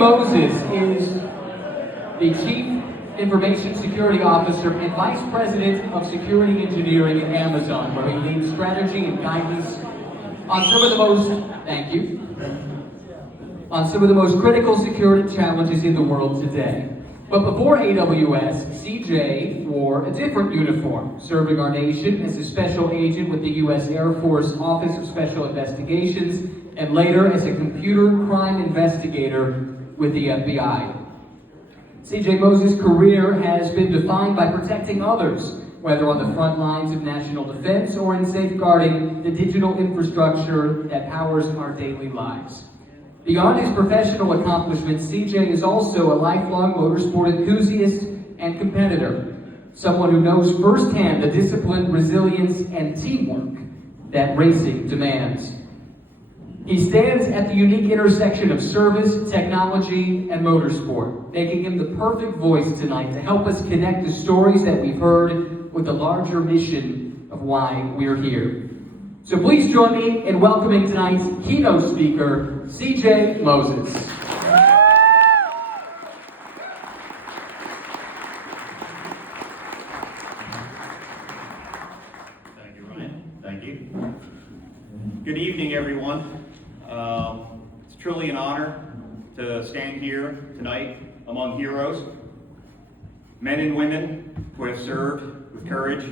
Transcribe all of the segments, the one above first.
Moses is the Chief Information Security Officer and Vice President of Security Engineering at Amazon, where he leads strategy and guidance on some of the most critical security challenges in the world today. But before AWS, CJ wore a different uniform, serving our nation as a special agent with the U.S. Air Force Office of Special Investigations, and later as a computer crime investigator with the FBI. CJ Moses' career has been defined by protecting others, whether on the front lines of national defense or in safeguarding the digital infrastructure that powers our daily lives. Beyond his professional accomplishments, CJ is also a lifelong motorsport enthusiast and competitor, someone who knows firsthand the discipline, resilience, and teamwork that racing demands. He stands at the unique intersection of service, technology, and motorsport, making him the perfect voice tonight to help us connect the stories that we've heard with the larger mission of why we're here. So please join me in welcoming tonight's keynote speaker, CJ Moses. Thank you, Ryan. Thank you. Good evening, everyone. It's truly an honor to stand here tonight among heroes, men and women who have served with courage,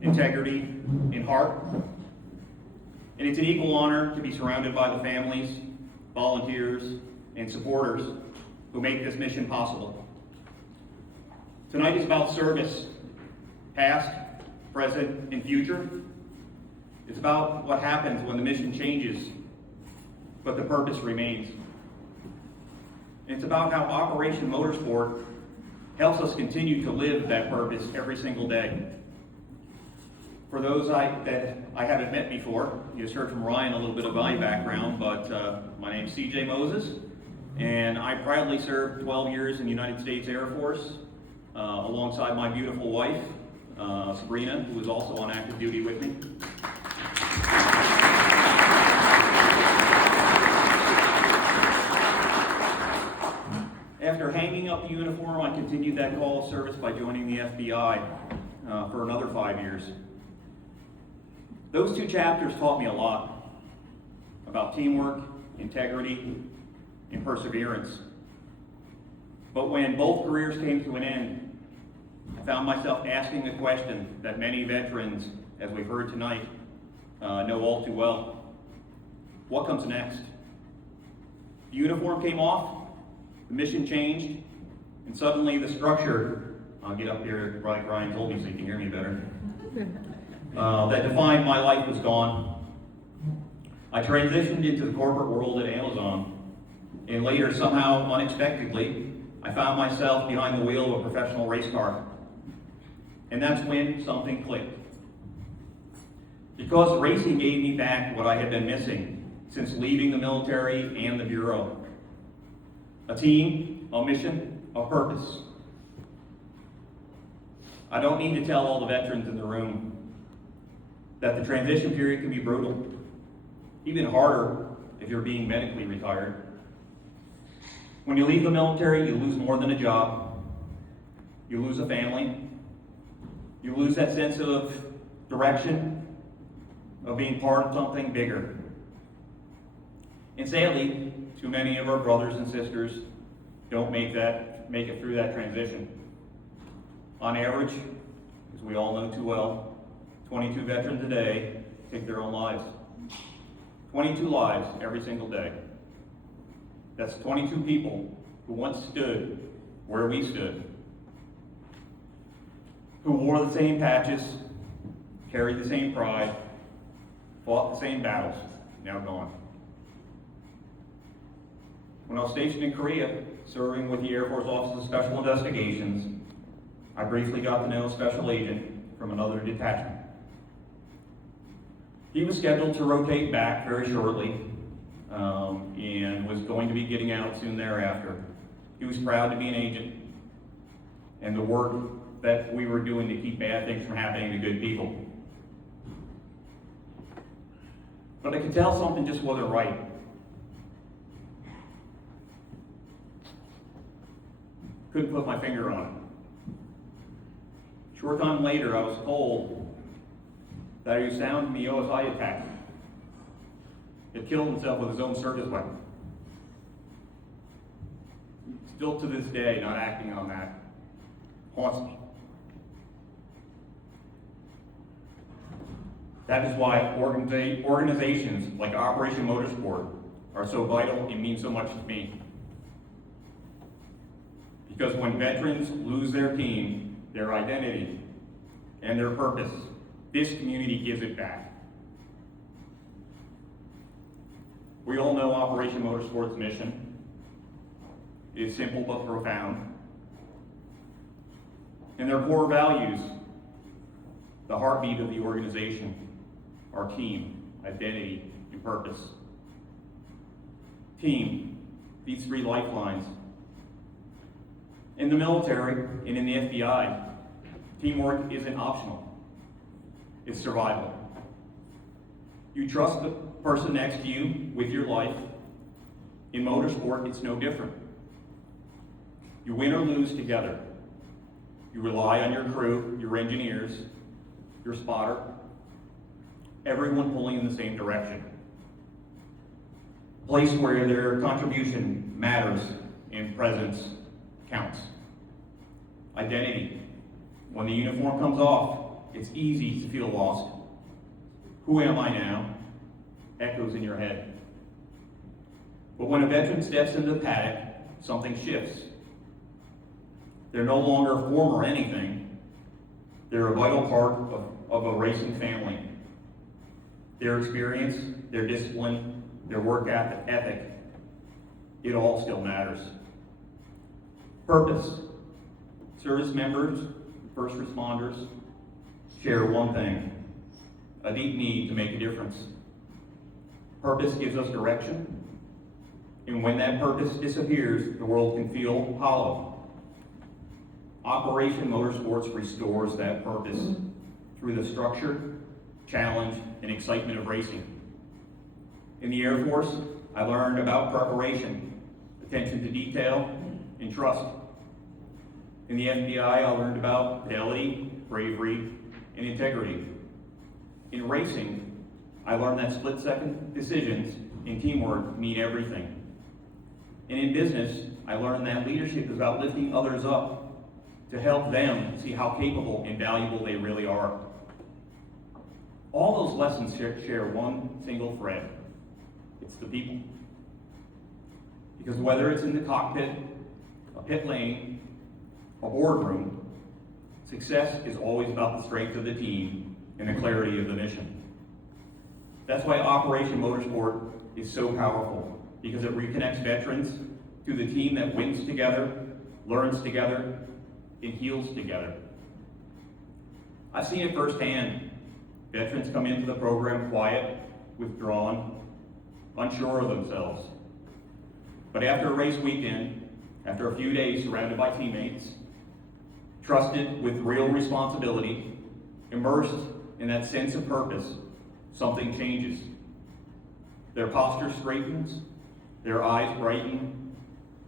integrity, and heart. And it's an equal honor to be surrounded by the families, volunteers, and supporters who make this mission possible. Tonight is about service, past, present, and future. It's about what happens when the mission changes, but the purpose remains. And it's about how Operation Motorsport helps us continue to live that purpose every single day. For those that I haven't met before, you just heard from Ryan a little bit of my background, but my name's CJ Moses, and I proudly served 12 years in the United States Air Force alongside my beautiful wife, Sabrina, who is also on active duty with me. After hanging up the uniform, I continued that call of service by joining the FBI for another 5 years. Those two chapters taught me a lot about teamwork, integrity, and perseverance. But when both careers came to an end, I found myself asking the question that many veterans, as we've heard tonight, know all too well. What comes next? The uniform came off, the mission changed, and suddenly the structure, I'll get up here like Ryan told me so you can hear me better, that defined my life was gone. I transitioned into the corporate world at Amazon, and later, somehow unexpectedly, I found myself behind the wheel of a professional race car. And that's when something clicked. Because racing gave me back what I had been missing since leaving the military and the Bureau. A team, a mission, a purpose. I don't need to tell all the veterans in the room that the transition period can be brutal, even harder if you're being medically retired. When you leave the military, you lose more than a job. You lose a family. You lose that sense of direction, of being part of something bigger. And sadly, too many of our brothers and sisters don't make it through that transition. On average, as we all know too well, 22 veterans a day take their own lives. 22 lives every single day. That's 22 people who once stood where we stood, who wore the same patches, carried the same pride, fought the same battles, now gone. When I was stationed in Korea, serving with the Air Force Office of Special Investigations, I briefly got to know a special agent from another detachment. He was scheduled to rotate back very shortly and was going to be getting out soon thereafter. He was proud to be an agent and the work that we were doing to keep bad things from happening to good people. But I could tell something just wasn't right. Couldn't put my finger on it. Short time later, I was told that he was down in the OSI attack. He had killed himself with his own service weapon. Still to this day, not acting on that haunts me. That is why organizations like Operation Motorsport are so vital and mean so much to me. Because when veterans lose their team, their identity, and their purpose, this community gives it back. We all know Operation Motorsport's mission is simple but profound. And their core values, the heartbeat of the organization, are team, identity, and purpose. Team, these three lifelines. In the military and in the FBI, teamwork isn't optional. It's survival. You trust the person next to you with your life. In motorsport, it's no different. You win or lose together. You rely on your crew, your engineers, your spotter, everyone pulling in the same direction. A place where their contribution matters and presence counts. Identity. When the uniform comes off, it's easy to feel lost. Who am I now? Echoes in your head. But when a veteran steps into the paddock, something shifts. They're no longer a form or anything. They're a vital part of a racing family. Their experience, their discipline, their work ethic, it all still matters. Purpose. Service members, first responders, share one thing: a deep need to make a difference. Purpose gives us direction, and when that purpose disappears, the world can feel hollow. Operation Motorsports restores that purpose through the structure, challenge, and excitement of racing. In the Air Force, I learned about preparation, attention to detail, and trust. In the FBI, I learned about fidelity, bravery, and integrity. In racing, I learned that split-second decisions and teamwork mean everything. And in business, I learned that leadership is about lifting others up to help them see how capable and valuable they really are. All those lessons share one single thread. It's the people. Because whether it's in the cockpit, a pit lane, a boardroom, success is always about the strength of the team and the clarity of the mission. That's why Operation Motorsport is so powerful, because it reconnects veterans to the team that wins together, learns together, and heals together. I've seen it firsthand. Veterans come into the program quiet, withdrawn, unsure of themselves. But after a race weekend, after a few days surrounded by teammates, trusted with real responsibility, immersed in that sense of purpose, something changes. Their posture straightens, their eyes brighten,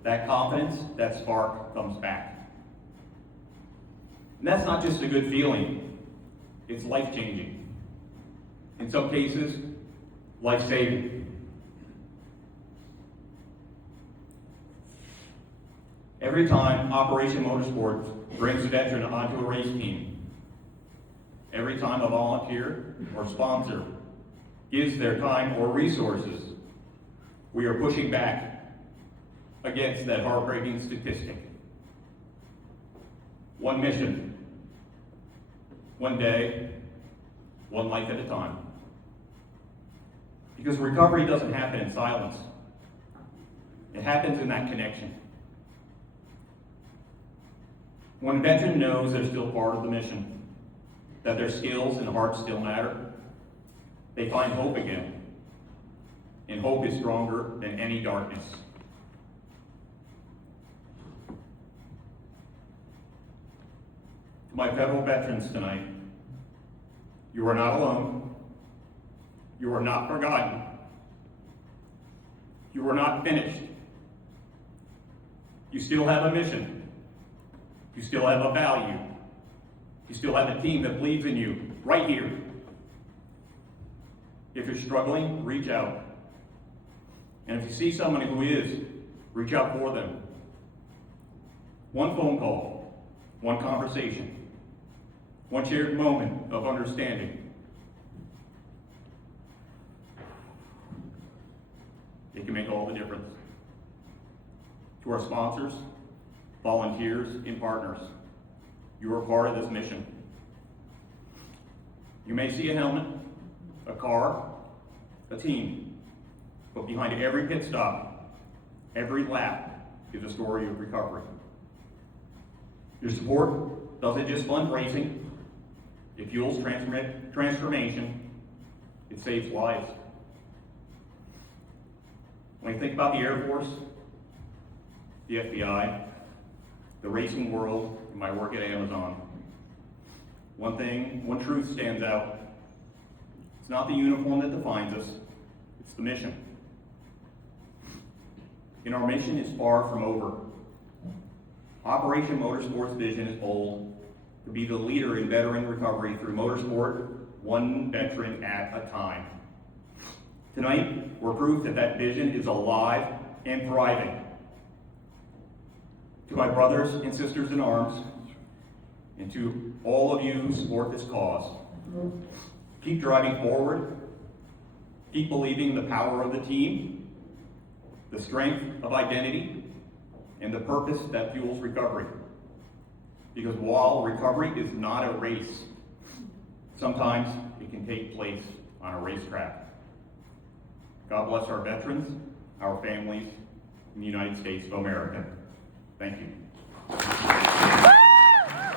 that confidence, that spark comes back. And that's not just a good feeling, it's life-changing. In some cases, life-saving. Every time Operation Motorsport brings a veteran onto a race team, every time a volunteer or sponsor gives their time or resources, we are pushing back against that heartbreaking statistic. One mission, one day, one life at a time. Because recovery doesn't happen in silence. It happens in that connection. When a veteran knows they're still part of the mission, that their skills and heart still matter, they find hope again. And hope is stronger than any darkness. To my federal veterans tonight, you are not alone. You are not forgotten. You are not finished. You still have a mission, You still have a value. You still have a team that believes in you, right here. If you're struggling, reach out. And if you see someone who is, reach out for them. One phone call, one conversation, one shared moment of understanding. It can make all the difference. To our sponsors, volunteers, and partners, you are part of this mission. You may see a helmet, a car, a team, but behind every pit stop, every lap is a story of recovery. Your support doesn't just fundraising, it fuels transformation, it saves lives. When you think about the Air Force, the FBI, the racing world, and my work at Amazon, one truth stands out. It's not the uniform that defines us, it's the mission. And our mission is far from over. Operation Motorsport's vision is bold, to be the leader in veteran recovery through motorsport, one veteran at a time. Tonight, we're proof that that vision is alive and thriving. To my brothers and sisters in arms, and to all of you who support this cause, keep driving forward, keep believing the power of the team, the strength of identity, and the purpose that fuels recovery. Because while recovery is not a race, sometimes it can take place on a racetrack. God bless our veterans, our families, and the United States of America. Thank you.